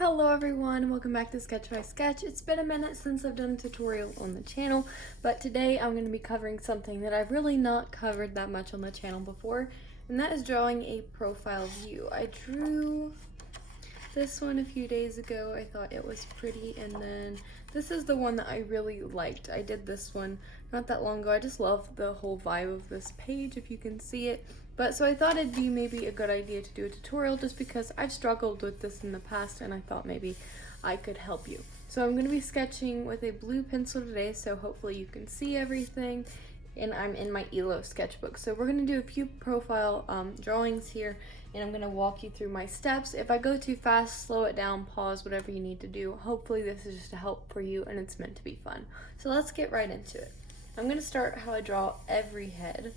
Hello everyone, welcome back to Sketch by Sketch. It's been a minute since I've done a tutorial on the channel, but today I'm going to be covering something that I've really not covered that much on the channel before, and that is drawing a profile view. I drew this one a few days ago. I thought it was pretty, and then this is the one that I really liked. I did this one not that long ago. I just love the whole vibe of this page, if you can see it. But so I thought it'd be maybe a good idea to do a tutorial just because I've struggled with this in the past and I thought maybe I could help you. So I'm going to be sketching with a blue pencil today, so hopefully you can see everything. And I'm in my ELO sketchbook. So we're going to do a few profile drawings here, and I'm going to walk you through my steps. If I go too fast, slow it down, pause, whatever you need to do. Hopefully this is just a help for you and it's meant to be fun. So let's get right into it. I'm going to start how I draw every head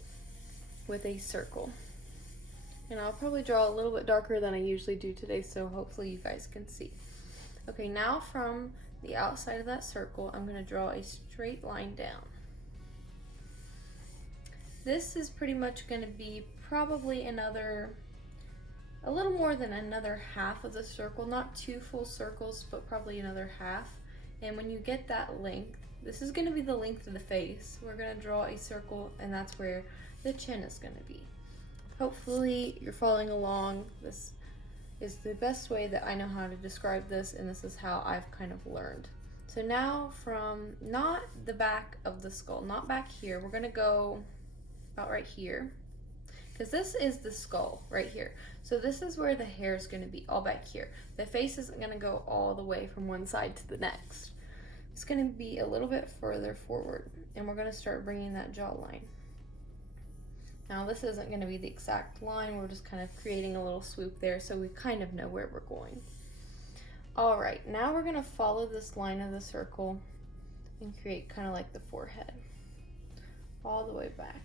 with a circle. And I'll probably draw a little bit darker than I usually do today, so hopefully you guys can see. Okay, now from the outside of that circle, I'm going to draw a straight line down. This is pretty much going to be probably a little more than another half of the circle, not two full circles, but probably another half. And when you get that length, this is going to be the length of the face. We're going to draw a circle, and that's where the chin is going to be. Hopefully you're following along. This is the best way that I know how to describe this, and this is how I've kind of learned. So now from not the back of the skull, not back here, we're going to go about right here, because this is the skull right here. So this is where the hair is going to be, all back here. The face isn't going to go all the way from one side to the next. It's going to be a little bit further forward, and we're going to start bringing that jawline. Now this isn't going to be the exact line, we're just kind of creating a little swoop there so we kind of know where we're going. Alright, now we're going to follow this line of the circle and create kind of like the forehead, all the way back.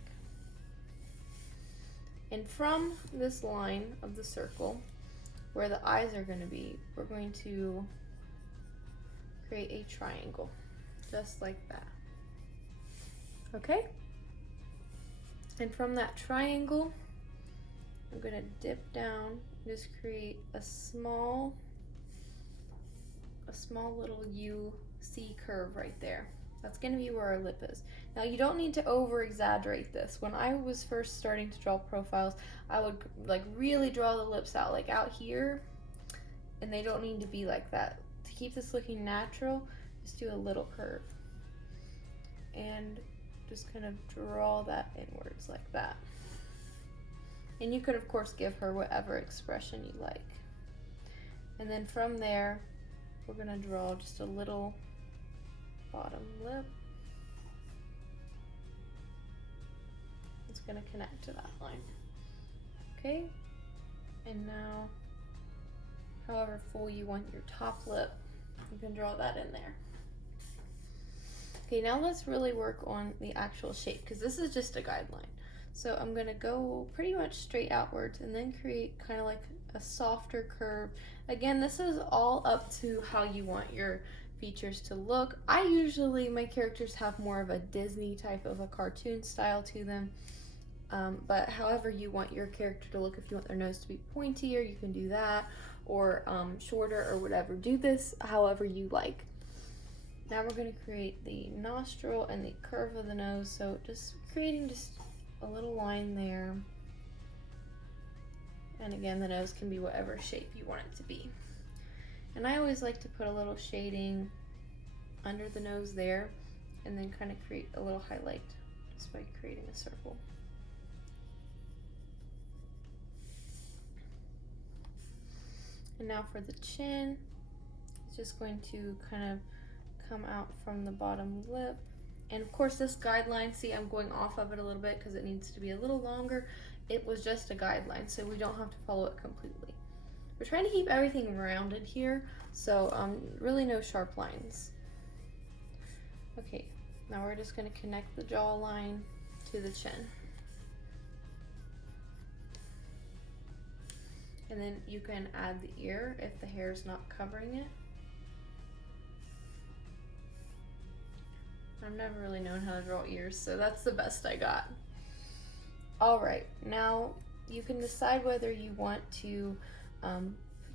And from this line of the circle, where the eyes are going to be, we're going to create a triangle, just like that. Okay? And from that triangle, I'm going to dip down, just create a small little U-C curve right there. That's going to be where our lip is. Now you don't need to over exaggerate this. When I was first starting to draw profiles, I would like really draw the lips out like out here, and they don't need to be like that. To keep this looking natural, just do a little curve and just kind of draw that inwards like that. And you could of course give her whatever expression you like. And then from there, we're going to draw just a little bottom lip. It's going to connect to that line. Okay, and now however full you want your top lip, you can draw that in there. Okay, now let's really work on the actual shape, because this is just a guideline. So I'm going to go pretty much straight outwards and then create kind of like a softer curve. Again, this is all up to how you want your features to look. My characters have more of a Disney type of a cartoon style to them, but however you want your character to look, if you want their nose to be pointier, you can do that, or shorter or whatever. Do this however you like. Now we're going to create the nostril and the curve of the nose, so just creating just a little line there. And again, the nose can be whatever shape you want it to be. And I always like to put a little shading under the nose there, and then kind of create a little highlight just by creating a circle. And now for the chin, it's just going to kind of come out from the bottom lip. And of course this guideline, see I'm going off of it a little bit because it needs to be a little longer. It was just a guideline, so we don't have to follow it completely. We're trying to keep everything rounded here, so really no sharp lines. Okay, now we're just going to connect the jawline to the chin. And then you can add the ear if the hair is not covering it. I've never really known how to draw ears, so that's the best I got. Alright, now you can decide whether you want to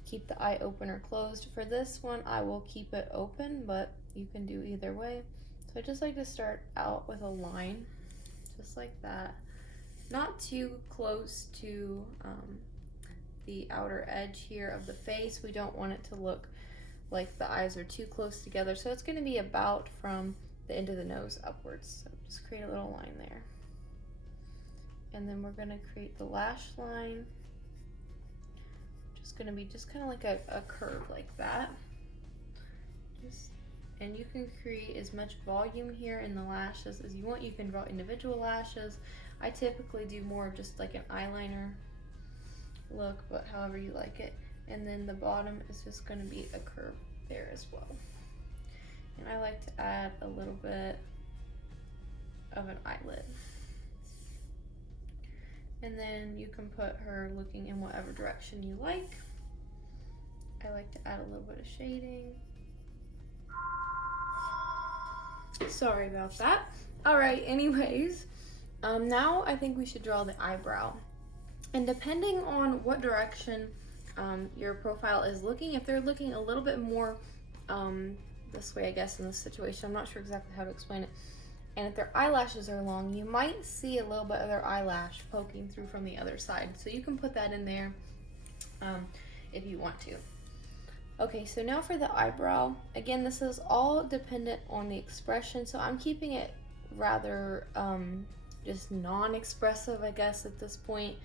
keep the eye open or closed. For this one, I will keep it open, but you can do either way. So I just like to start out with a line, just like that. Not too close to the outer edge here of the face. We don't want it to look like the eyes are too close together. So it's going to be about from the end of the nose upwards. So just create a little line there. And then we're going to create the lash line. Just going to be just kind of like a curve like that. And you can create as much volume here in the lashes as you want. You can draw individual lashes. I typically do more of just like an eyeliner look, but however you like it. And then the bottom is just going to be a curve there as well. And I like to add a little bit of an eyelid. And then you can put her looking in whatever direction you like. I like to add a little bit of shading. Sorry about that. All right, anyways, now I think we should draw the eyebrow. And depending on what direction your profile is looking, if they're looking a little bit more this way, I guess, in this situation, I'm not sure exactly how to explain it, and if their eyelashes are long, you might see a little bit of their eyelash poking through from the other side. So you can put that in there if you want to. Okay, so now for the eyebrow. Again, this is all dependent on the expression, so I'm keeping it rather just non-expressive, I guess, at this point.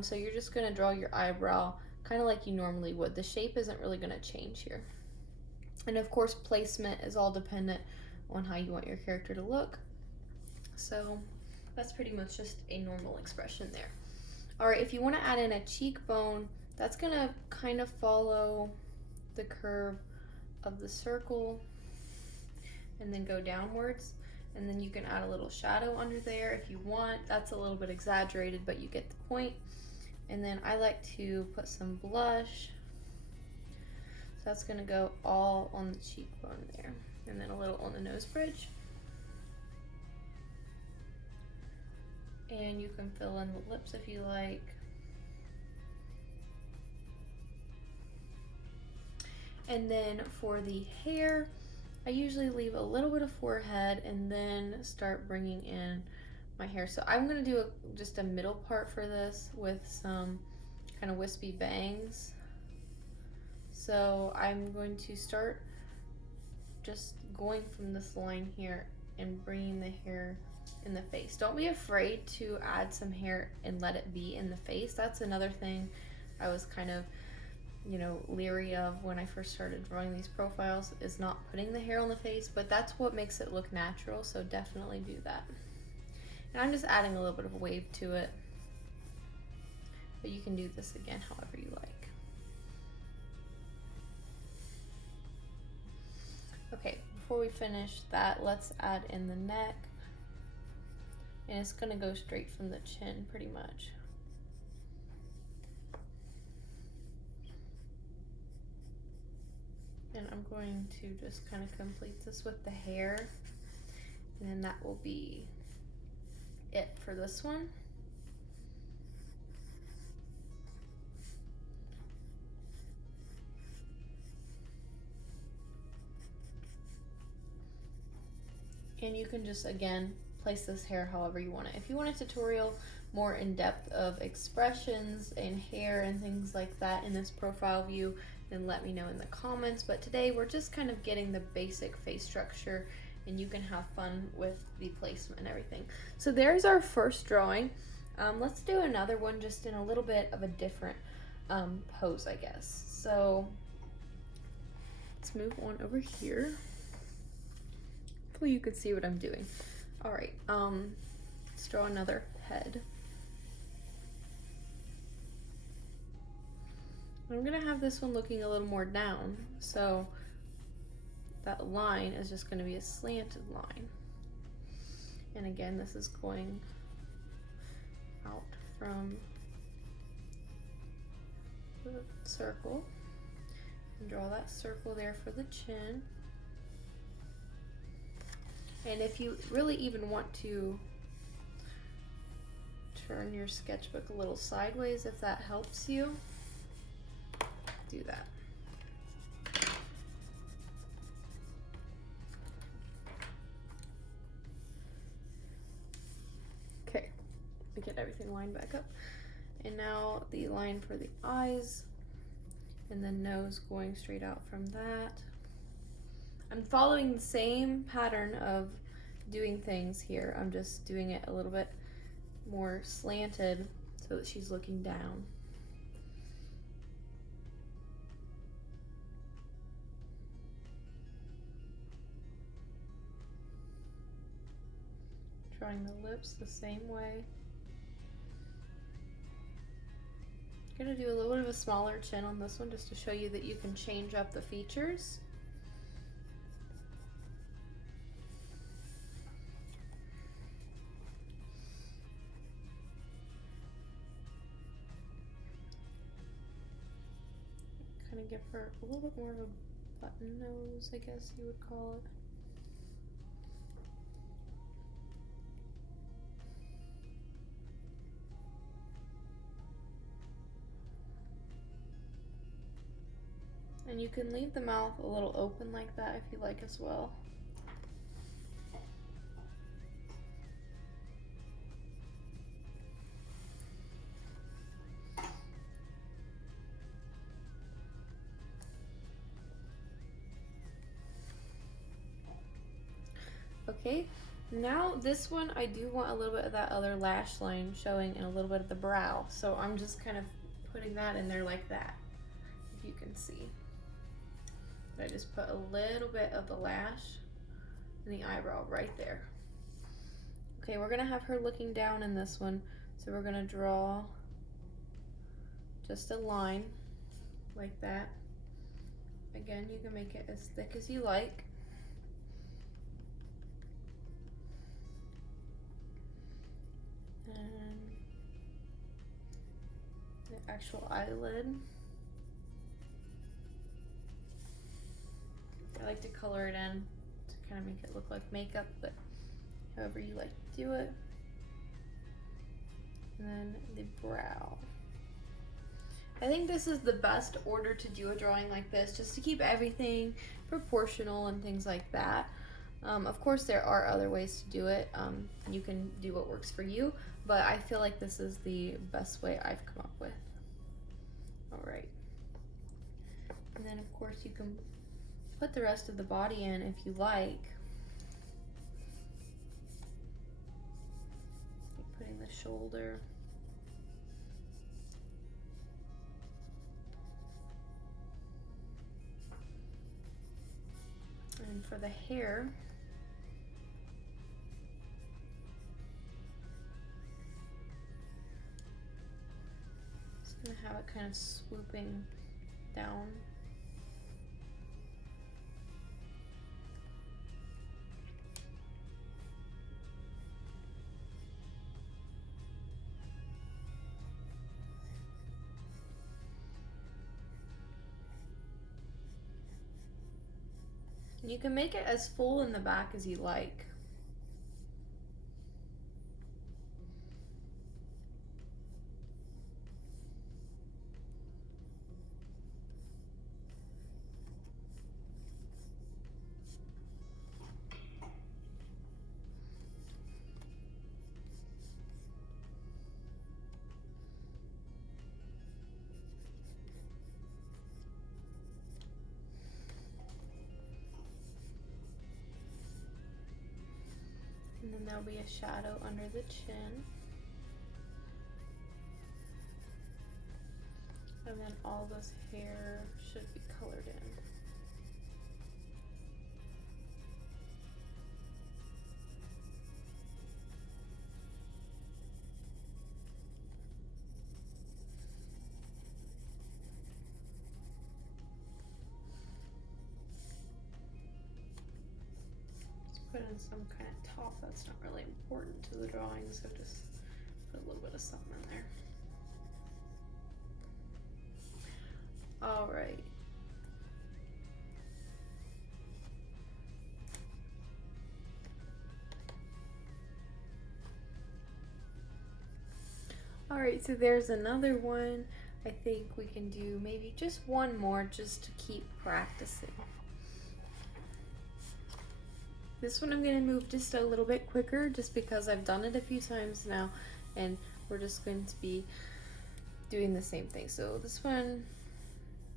So you're just going to draw your eyebrow kind of like you normally would. The shape isn't really going to change here. And of course, placement is all dependent on how you want your character to look. So that's pretty much just a normal expression there. All right, if you want to add in a cheekbone, that's going to kind of follow the curve of the circle and then go downwards. And then you can add a little shadow under there if you want. That's a little bit exaggerated, but you get the point. And then I like to put some blush. So that's going to go all on the cheekbone there. And then a little on the nose bridge. And you can fill in the lips if you like. And then for the hair, I usually leave a little bit of forehead and then start bringing in my hair. So I'm going to do just a middle part for this with some kind of wispy bangs. So I'm going to start just going from this line here and bringing the hair in the face. Don't be afraid to add some hair and let it be in the face. That's another thing I was kind of, you know, leery of when I first started drawing these profiles, is not putting the hair on the face, but that's what makes it look natural, so definitely do that. And I'm just adding a little bit of a wave to it, but you can do this again however you like. Okay, before we finish that, let's add in the neck, and it's going to go straight from the chin pretty much. And I'm going to just kind of complete this with the hair, and then that will be it for this one. And you can just, again, place this hair however you want it. If you want a tutorial more in depth of expressions and hair and things like that in this profile view, then let me know in the comments. But today we're just kind of getting the basic face structure, and you can have fun with the placement and everything. So there's our first drawing. Let's do another one just in a little bit of a different pose, I guess. So let's move on over here. Hopefully you can see what I'm doing. All right, let's draw another head. I'm gonna have this one looking a little more down, so that line is just gonna be a slanted line. And again, this is going out from the circle. And draw that circle there for the chin. And if you really even want to turn your sketchbook a little sideways, if that helps you, do that. Okay, we get everything lined back up. And now the line for the eyes and the nose going straight out from that. I'm following the same pattern of doing things here. I'm just doing it a little bit more slanted so that she's looking down. Drawing the lips the same way. I'm gonna do a little bit of a smaller chin on this one just to show you that you can change up the features. Kind of give her a little bit more of a button nose, I guess you would call it. And you can leave the mouth a little open like that if you like as well. Okay, now this one I do want a little bit of that other lash line showing and a little bit of the brow. So I'm just kind of putting that in there like that, if you can see. I just put a little bit of the lash and the eyebrow right there. Okay, we're gonna have her looking down in this one. So we're gonna draw just a line like that. Again, you can make it as thick as you like. And the actual eyelid. I like to color it in to kind of make it look like makeup, but however you like to do it. And then the brow. I think this is the best order to do a drawing like this, just to keep everything proportional and things like that. Of course, there are other ways to do it. You can do what works for you, but I feel like this is the best way I've come up with. All right. And then, of course, you can put the rest of the body in if you like. Putting the shoulder. And for the hair, just gonna have it kind of swooping down. You can make it as full in the back as you like. And then there'll be a shadow under the chin. And then all this hair should be colored in. Put in some kind of top that's not really important to the drawing, so just put a little bit of something in there. All right. All right, so there's another one. I think we can do maybe just one more just to keep practicing. This one I'm going to move just a little bit quicker just because I've done it a few times now, and we're just going to be doing the same thing. So this one,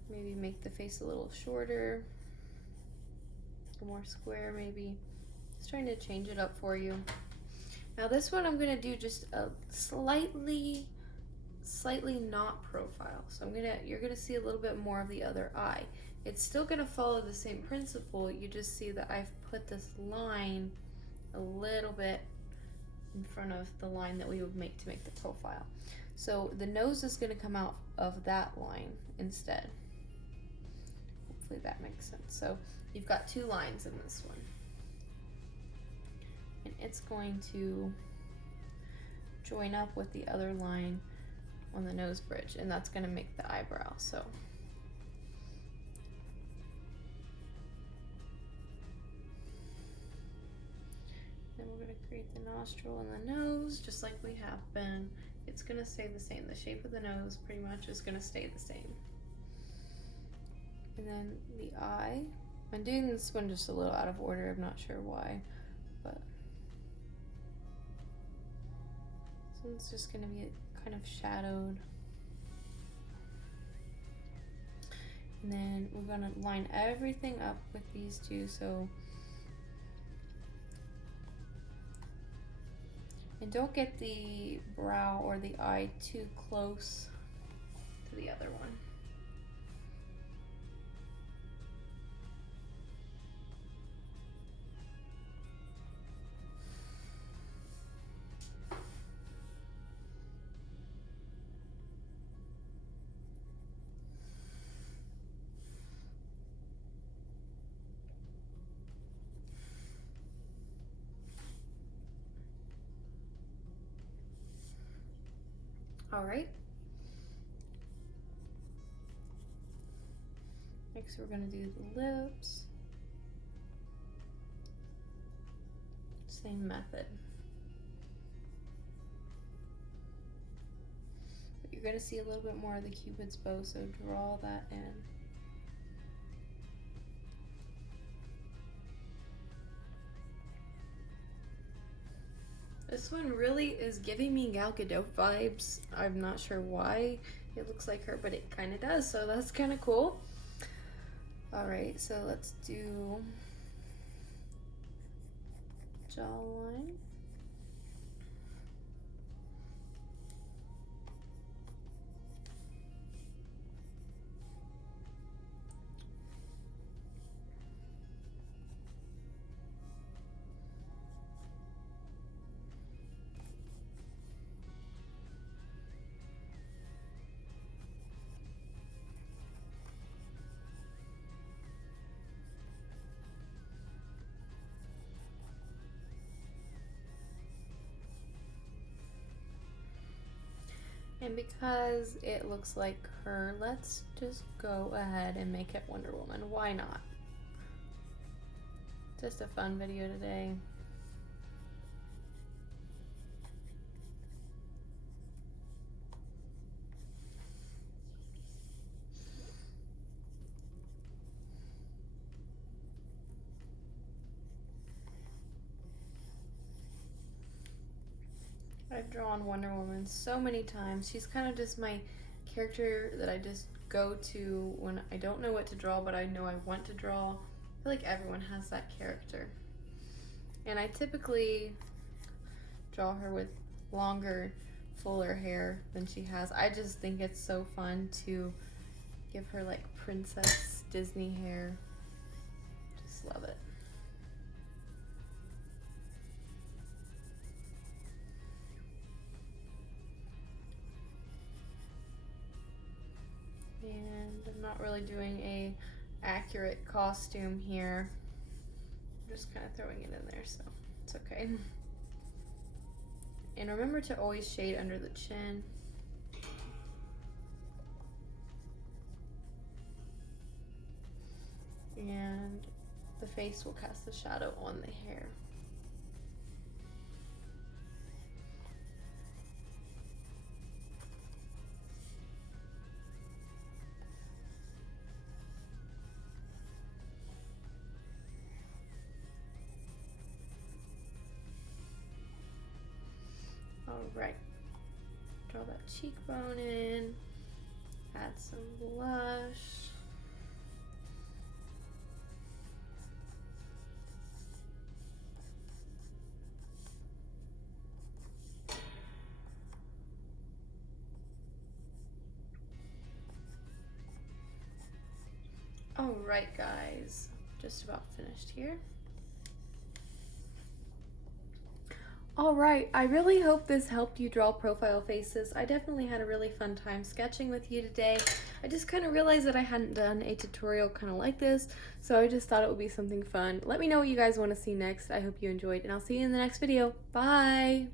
maybe make the face a little shorter, more square maybe. Just trying to change it up for you. Now this one I'm going to do just a slightly not profile. So you're going to see a little bit more of the other eye. It's still going to follow the same principle. You just see that I've put this line a little bit in front of the line that we would make to make the profile. So the nose is going to come out of that line instead. Hopefully that makes sense. So you've got two lines in this one. And it's going to join up with the other line on the nose bridge, and that's going to make the eyebrow. So then we're going to create the nostril and the nose just like we have been. It's going to stay the same. The shape of the nose pretty much is going to stay the same. And then the eye. I'm doing this one just a little out of order. I'm not sure why, but this one's just going to be kind of shadowed. And then we're going to line everything up with these two. So, and don't get the brow or the eye too close to the other one. All right. Next we're going to do the lips. Same method. But you're going to see a little bit more of the Cupid's bow, so draw that in. This one really is giving me Gal Gadot vibes. I'm not sure why it looks like her, but it kind of does, so that's kind of cool. All right, so let's do jawline. And because it looks like her, let's just go ahead and make it Wonder Woman. Why not? Just a fun video today. I've drawn Wonder Woman so many times. She's kind of just my character that I just go to when I don't know what to draw, but I know I want to draw. I feel like everyone has that character. And I typically draw her with longer, fuller hair than she has. I just think it's so fun to give her like princess Disney hair. Just love it. And I'm not really doing a accurate costume here. I'm just kind of throwing it in there, so it's okay. And remember to always shade under the chin. And the face will cast the shadow on the hair. Alright. Draw that cheekbone in. Add some blush. Alright guys, just about finished here. Alright, I really hope this helped you draw profile faces. I definitely had a really fun time sketching with you today. I just kind of realized that I hadn't done a tutorial kind of like this, so I just thought it would be something fun. Let me know what you guys want to see next. I hope you enjoyed, and I'll see you in the next video. Bye!